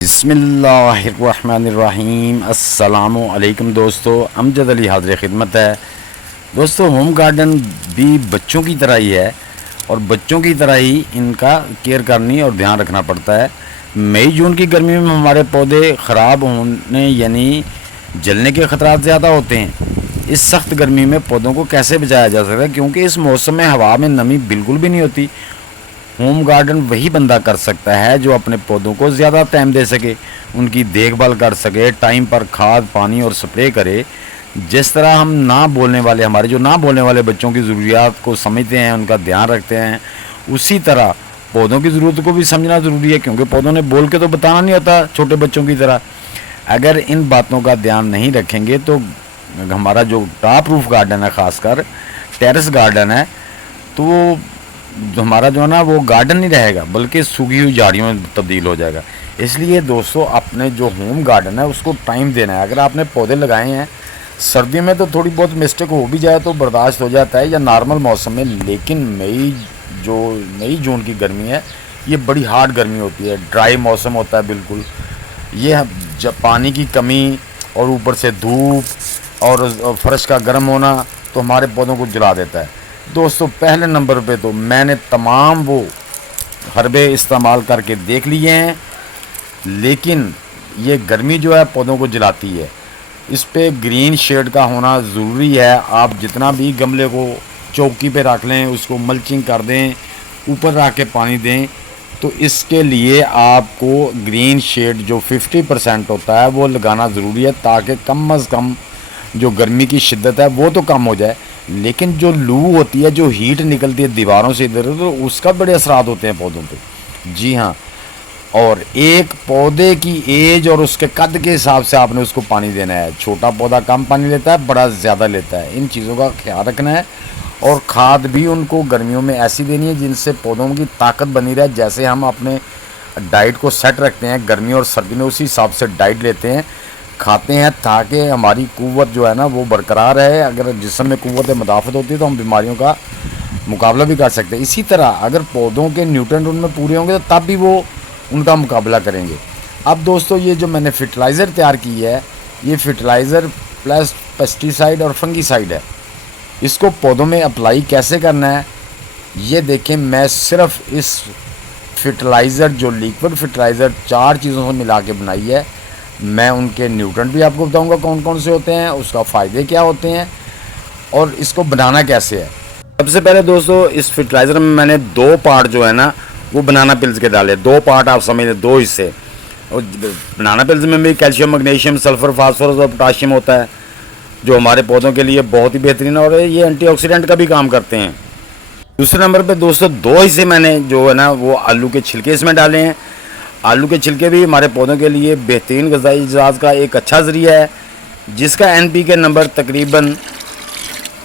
बिस्मिल्लाहिर्रहमानिर्रहीम। अस्सलामुअलैकुम दोस्तों, अमजद अली हाज़िर खिदमत है। दोस्तों, होम गार्डन भी बच्चों की तरह ही है और बच्चों की तरह ही इनका केयर करनी और ध्यान रखना पड़ता है। मई जून की गर्मी में हमारे पौधे ख़राब होने यानी जलने के ख़तरात ज़्यादा होते हैं। इस सख्त गर्मी में पौधों को कैसे बचाया जा सकता है, क्योंकि इस मौसम में हवा में नमी बिल्कुल भी नहीं होती। होम गार्डन वही बंदा कर सकता है जो अपने पौधों को ज़्यादा टाइम दे सके, उनकी देखभाल कर सके, टाइम पर खाद पानी और स्प्रे करे। जिस तरह हम ना बोलने वाले हमारे जो ना बोलने वाले बच्चों की ज़रूरियात को समझते हैं, उनका ध्यान रखते हैं, उसी तरह पौधों की ज़रूरत को भी समझना ज़रूरी है, क्योंकि पौधों ने बोल के तो बताना नहीं होता छोटे बच्चों की तरह। अगर इन बातों का ध्यान नहीं रखेंगे तो हमारा जो टॉप रूफ गार्डन है, ख़ासकर टेरेस गार्डन है, तो हमारा जो है ना वो गार्डन नहीं रहेगा बल्कि सूखी हुई झाड़ियों में तब्दील हो जाएगा। इसलिए दोस्तों, अपने जो होम गार्डन है उसको टाइम देना है। अगर आपने पौधे लगाए हैं सर्दियों में तो थोड़ी बहुत मिस्टेक हो भी जाए तो बर्दाश्त हो जाता है, या नॉर्मल मौसम में, लेकिन मई जून की गर्मी है, ये बड़ी हार्ड गर्मी होती है, ड्राई मौसम होता है बिल्कुल। ये जब पानी की कमी और ऊपर से धूप और फर्श का गर्म होना तो हमारे पौधों को जला देता है। दोस्तों, पहले नंबर पे तो मैंने तमाम वो हर्बे इस्तेमाल करके देख लिए हैं, लेकिन ये गर्मी जो है पौधों को जलाती है। इस पे ग्रीन शेड का होना ज़रूरी है। आप जितना भी गमले को चौकी पे रख लें, उसको मल्चिंग कर दें, ऊपर रख के पानी दें, तो इसके लिए आपको ग्रीन शेड जो 50% होता है वो लगाना ज़रूरी है, ताकि कम अज़ कम जो गर्मी की शिद्दत है वो तो कम हो जाए, लेकिन जो लू होती है, जो हीट निकलती है दीवारों से इधर उधर, तो उसका बड़े असरात होते हैं पौधों पे। जी हाँ, और एक पौधे की एज और उसके कद के हिसाब से आपने उसको पानी देना है। छोटा पौधा कम पानी लेता है, बड़ा ज़्यादा लेता है। इन चीज़ों का ख्याल रखना है। और खाद भी उनको गर्मियों में ऐसी देनी है जिनसे पौधों की ताकत बनी रहे। जैसे हम अपने डाइट को सेट रखते हैं गर्मी और सर्दी में, उसी हिसाब से डाइट लेते हैं, खाते हैं, ताकि हमारी कुव्वत जो है ना वो बरकरार रहे। अगर जिस्म में कुव्वत मुदाफ़त होती है तो हम बीमारियों का मुकाबला भी कर सकते हैं। इसी तरह अगर पौधों के न्यूट्रिएंट उनमें पूरे होंगे तो तब भी वो उनका मुकाबला करेंगे। अब दोस्तों, ये जो मैंने फर्टिलाइज़र तैयार की है, ये फर्टिलाइज़र प्लस पेस्टिसाइड और फंगीसाइड है। इसको पौधों में अप्लाई कैसे करना है ये देखें। मैं सिर्फ इस फर्टिलाइज़र जो लिक्विड फर्टिलाइज़र 4 चीज़ों से मिला के बनाई है। मैं उनके न्यूट्रिएंट भी आपको बताऊंगा कौन कौन से होते हैं, उसका फ़ायदे क्या होते हैं और इसको बनाना कैसे है। सबसे पहले दोस्तों, इस फर्टिलाइज़र में मैंने 2 पार्ट जो है ना वो बनाना पिल्स के डाले। 2 पार्ट आप समझ लें, 2 हिस्से। और बनाना पिल्स में भी कैल्शियम, मैग्नीशियम, सल्फ़र, फास्फोरस और पोटाशियम होता है, जो हमारे पौधों के लिए बहुत ही बेहतरीन है और ये एंटीऑक्सीडेंट का भी काम करते हैं। दूसरे नंबर पे दोस्तों, 2 हिस्से मैंने जो है ना वो आलू के छिलके इसमें डाले हैं। आलू के छिलके भी हमारे पौधों के लिए बेहतरीन ग़िज़ाई इजाज़ का एक अच्छा ज़रिया है, जिसका NPK नंबर तकरीबन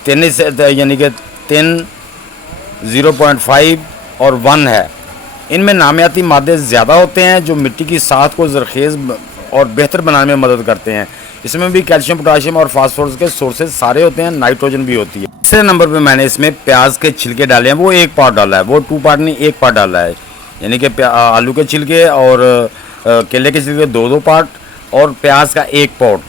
3 यानी कि 3, 0.5 और 1 है। इनमें नामियाती मादे ज़्यादा होते हैं जो मिट्टी की साख को ज़रख़ेज़ और बेहतर बनाने में मदद करते हैं। इसमें भी कैल्शियम, पोटाशियम और फास्फोरस के सोर्सेज सारे होते हैं, नाइट्रोजन भी होती है। तीसरे नंबर पे मैंने इसमें प्याज के छिलके डाले हैं। वो 1 पार्ट डाला है, वो 2 पार्ट नहीं, 1 पार्ट डाला है। यानी कि आलू के छिलके और केले के छिलके 2-2 पार्ट और प्याज का 1 पार्ट।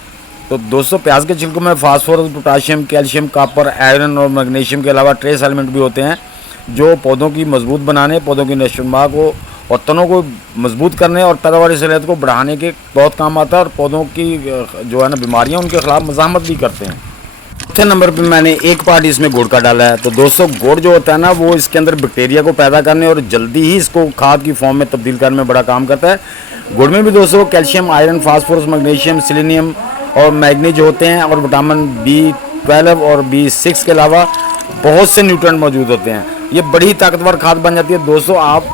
तो दोस्तों, प्याज के छिलकों में phosphorus, potassium, calcium, copper, iron और मैग्नीशियम के अलावा ट्रेस एलिमेंट भी होते हैं, जो पौधों की मजबूत बनाने, पौधों की नशोनुमा को और तनों को मजबूत करने और पैदावारी सलाहियत को बढ़ाने के बहुत काम आता है, और पौधों की जो है ना बीमारियाँ उनके ख़िलाफ़ मज़ाहमत भी करते हैं। चौथे नंबर पे मैंने 1 पार्ट इसमें गुड़ का डाला है। तो दोस्तों, गुड़ जो होता है ना वो इसके अंदर बैक्टीरिया को पैदा करने और जल्दी ही इसको खाद की फॉर्म में तब्दील करने में बड़ा काम करता है। गुड़ में भी दोस्तों calcium, iron, phosphorus, magnesium, selenium और मैग्नीज होते हैं, और विटामिन B12 और B6 के अलावा बहुत से न्यूट्रिएंट मौजूद होते हैं। ये बड़ी ताकतवर खाद बन जाती है। दोस्तों, आप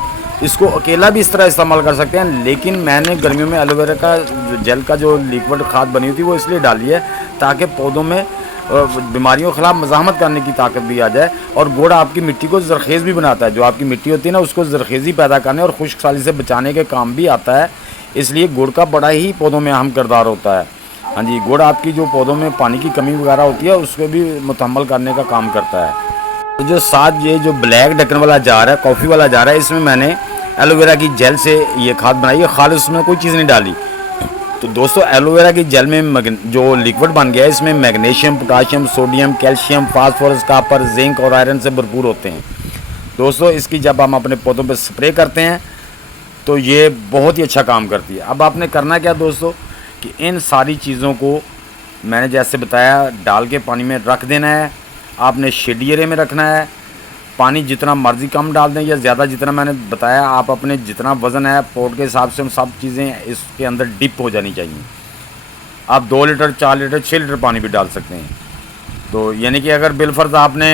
इसको अकेला भी इस तरह इस्तेमाल कर सकते हैं, लेकिन मैंने गर्मियों में एलोवेरा का जेल का जो लिक्विड खाद बनी हुई थी वो इसलिए डाली है ताकि पौधों में बीमारियों के खिलाफ मज़ाहमत करने की ताकत भी आ जाए। और गुड़ आपकी मिट्टी को ज़रख़ेज़ भी बनाता है। जो आपकी मिट्टी होती है ना उसको ज़रख़ेज़ी पैदा करने और खुश्क साली से बचाने के काम भी आता है। इसलिए गुड़ का बड़ा ही पौधों में अहम किरदार होता है। हाँ जी, गुड़ आपकी जो पौधों में पानी की कमी वगैरह होती है उसको भी मुकम्मल करने का काम करता है। तो जो साथ ये जो ब्लैक ढक्कन वाला जार है, कॉफ़ी वाला जार है, इसमें मैंने एलोवेरा की जेल से ये खाद बनाई है, खाद उसमें कोई चीज़ नहीं डाली। तो दोस्तों एलोवेरा की जेल में जो लिक्विड बन गया है इसमें magnesium, potassium, sodium, calcium, phosphorus, copper, zinc और आयरन से भरपूर होते हैं। दोस्तों इसकी जब हम अपने पौधों पे स्प्रे करते हैं तो ये बहुत ही अच्छा काम करती है। अब आपने करना क्या दोस्तों कि इन सारी चीज़ों को मैंने जैसे बताया डाल के पानी में रख देना है। आपने शेड एरिया में रखना है। पानी जितना मर्ज़ी कम डाल दें या ज़्यादा, जितना मैंने बताया आप अपने जितना वज़न है पॉट के हिसाब से उन सब चीज़ें इसके अंदर डिप हो जानी चाहिए। आप 2 लीटर, 4 लीटर, 6 लीटर पानी भी डाल सकते हैं। तो यानी कि अगर बिलफर्ज आपने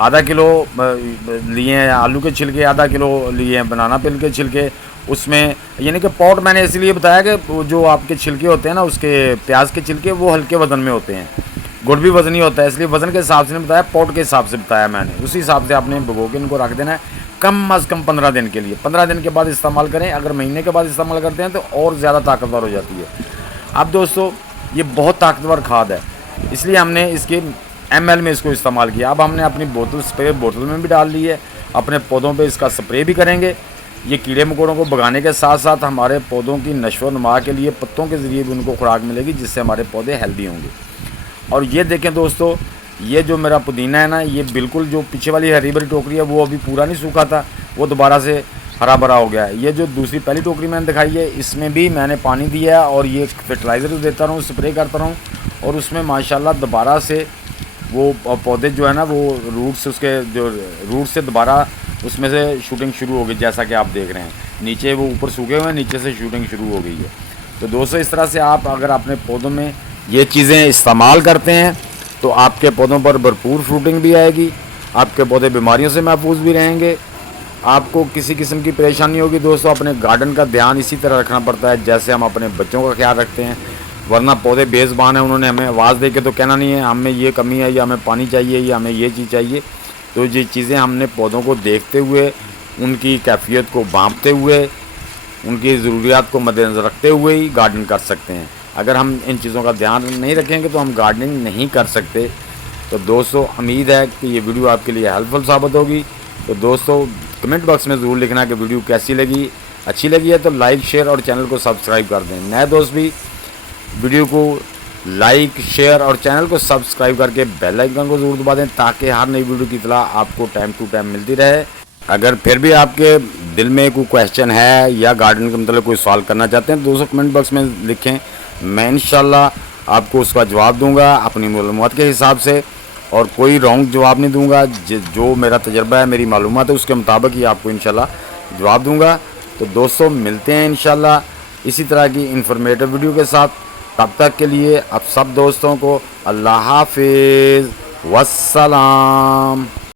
आधा किलो लिए हैं आलू के छिलके, आधा किलो लिए हैं बनाना पिल के छिलके, उसमें यानी कि पॉट मैंने इसलिए बताया कि जो आपके छिलके होते हैं ना उसके प्याज के छिलके वो हल्के वज़न में होते हैं, गुड़ भी वज़नी होता है, इसलिए वज़न के हिसाब से नहीं बताया, पॉट के हिसाब से बताया मैंने। उसी हिसाब से आपने भिगो के इनको रख देना है कम अज़ कम 15 दिन के लिए। 15 दिन के बाद इस्तेमाल करें। अगर महीने के बाद इस्तेमाल करते हैं तो और ज़्यादा ताकतवर हो जाती है। अब दोस्तों ये बहुत ताकतवर खाद है, इसलिए हमने इसके ml में इसको इस्तेमाल किया। अब हमने अपनी बोतल स्प्रे बोतल में भी डाल ली है। अपने पौधों पे इसका स्प्रे भी करेंगे। ये कीड़े मकोड़ों को भगाने के साथ साथ हमारे पौधों की नशो नुमा के लिए पत्तों के ज़रिए भी उनको खुराक मिलेगी, जिससे हमारे पौधे हेल्दी होंगे। और ये देखें दोस्तों, ये जो मेरा पुदीना है ना, ये बिल्कुल जो पीछे वाली हरी भरी टोकरी है वो अभी पूरा नहीं सूखा था, वो दोबारा से हरा भरा हो गया है। ये जो दूसरी पहली टोकरी मैंने दिखाई है इसमें भी मैंने पानी दिया है और ये फर्टिलाइज़र देता रहूँ, स्प्रे करता रहूँ, और उसमें माशाल्लाह दोबारा से वो पौधे जो है ना वो रूट से, उसके जो रूट से दोबारा उसमें से शूटिंग शुरू हो गई। जैसा कि आप देख रहे हैं नीचे वो ऊपर सूखे हुए हैं, नीचे से शूटिंग शुरू हो गई है। तो दोस्तों इस तरह से आप अगर अपने पौधों में ये चीज़ें इस्तेमाल करते हैं तो आपके पौधों पर भरपूर फ्रूटिंग भी आएगी, आपके पौधे बीमारियों से महफूज भी रहेंगे, आपको किसी किस्म की परेशानी होगी। दोस्तों अपने गार्डन का ध्यान इसी तरह रखना पड़ता है जैसे हम अपने बच्चों का ख्याल रखते हैं, वरना पौधे बेज़बान हैं, उन्होंने हमें आवाज़ दे के तो कहना नहीं है हमें ये कमी है या हमें पानी चाहिए या हमें ये चीज़ चाहिए। तो ये चीज़ें हमने पौधों को देखते हुए, उनकी कैफियत को भांपते हुए, उनकी ज़रूरियात को मद्देनज़र रखते हुए ही गार्डन कर सकते हैं। अगर हम इन चीज़ों का ध्यान नहीं रखेंगे तो हम गार्डनिंग नहीं कर सकते। तो दोस्तों उम्मीद है कि ये वीडियो आपके लिए हेल्पफुल साबित होगी। तो दोस्तों कमेंट बॉक्स में ज़रूर लिखना कि वीडियो कैसी लगी। अच्छी लगी है तो लाइक, शेयर और चैनल को सब्सक्राइब कर दें। नए दोस्त भी वीडियो को लाइक, शेयर और चैनल को सब्सक्राइब करके बेल आइकन को ज़रूर दबा दें ताकि हर नई वीडियो की इत्तला आपको टाइम टू टाइम मिलती रहे। अगर फिर भी आपके दिल में कोई क्वेश्चन है या गार्डन के मतलब कोई सवाल करना चाहते हैं तो दोस्तों कमेंट बॉक्स में लिखें, मैं इंशाल्लाह आपको उसका जवाब दूंगा अपनी मालूमात के हिसाब से, और कोई रॉन्ग जवाब नहीं दूंगा। जो मेरा तजर्बा है, मेरी मालूमात है, उसके मुताबिक ही आपको इंशाल्लाह जवाब दूंगा। तो दोस्तों मिलते हैं इंशाल्लाह इसी तरह की इन्फॉर्मेटिव वीडियो के साथ। तब तक के लिए अब सब दोस्तों को अल्लाह हाफिज़, वस्सलाम।